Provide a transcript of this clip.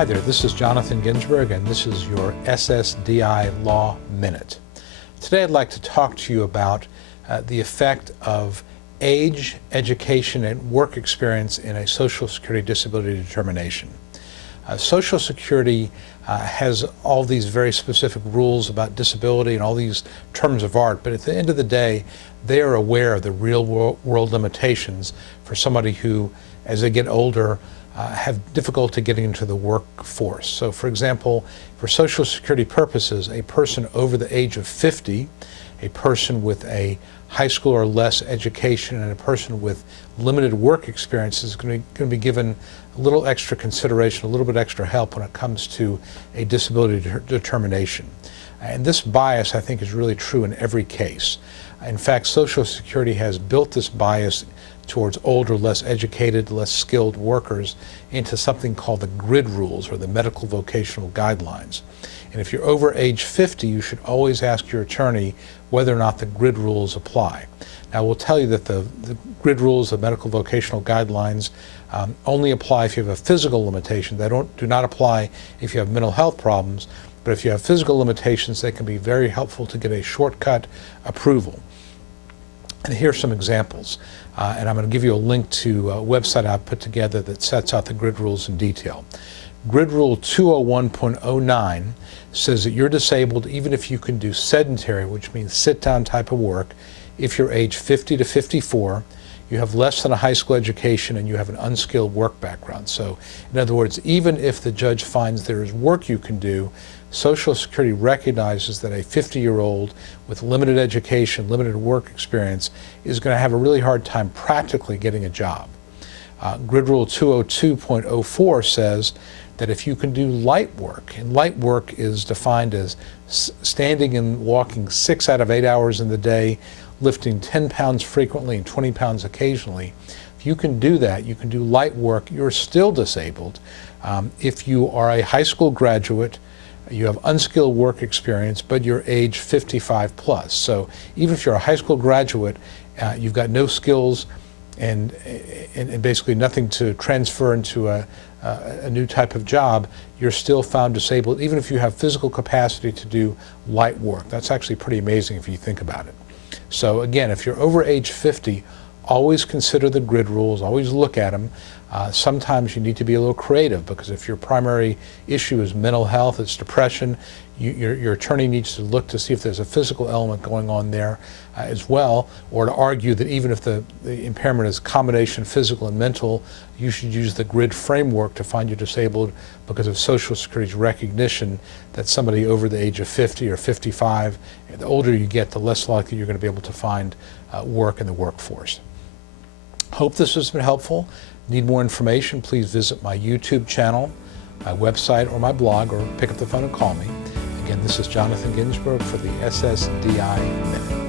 Hi there, this is Jonathan Ginsberg, and this is your SSDI Law Minute. Today I'd like to talk to you about the effect of age, education, and work experience in a Social Security disability determination. Social Security has all these very specific rules about disability and all these terms of art, but at the end of the day, they are aware of the real world limitations for somebody who, as they get older, have difficulty getting into the workforce. So, for example, for Social Security purposes, a person over the age of 50, a person with a high school or less education, and a person with limited work experience is going to be given a little extra consideration, a little bit extra help when it comes to a disability determination. And this bias, I think, is really true in every case. In fact, Social Security has built this bias towards older, less educated, less skilled workers into something called the GRID rules, or the medical-vocational guidelines. And if you're over age 50, you should always ask your attorney whether or not the GRID rules apply. Now, we'll tell you that the GRID rules, the medical-vocational guidelines, only apply if you have a physical limitation. They do not apply if you have mental health problems, but if you have physical limitations, they can be very helpful to get a shortcut approval. And here are some examples. And I'm going to give you a link to a website I've put together that sets out the GRID rules in detail. GRID Rule 201.09 says that you're disabled even if you can do sedentary, which means sit-down type of work, if you're age 50 to 54, you have less than a high school education, and you have an unskilled work background. So, in other words, even if the judge finds there is work you can do, Social Security recognizes that a 50-year-old with limited education, limited work experience is going to have a really hard time practically getting a job. GRID Rule 202.04 says that if you can do light work, and light work is defined as standing and walking 6 out of 8 hours in the day, lifting 10 pounds frequently and 20 pounds occasionally, if you can do that, you can do light work, you're still disabled. If you are a high school graduate, you have unskilled work experience, but you're age 55 plus. So even if you're a high school graduate, you've got no skills and basically nothing to transfer into a new type of job, you're still found disabled, even if you have physical capacity to do light work. That's actually pretty amazing if you think about it. So again, if you're over age 50, always consider the GRID rules, always look at them. Sometimes you need to be a little creative, because if your primary issue is mental health, it's depression, your attorney needs to look to see if there's a physical element going on there as well, or to argue that even if the impairment is a combination physical and mental, you should use the GRID framework to find you disabled because of Social Security's recognition that somebody over the age of 50 or 55, the older you get, the less likely you're going to be able to find work in the workforce. Hope this has been helpful. Need more information, please visit my YouTube channel, my website, or my blog, or pick up the phone and call me. Again, this is Jonathan Ginsberg for the SSDI Minute.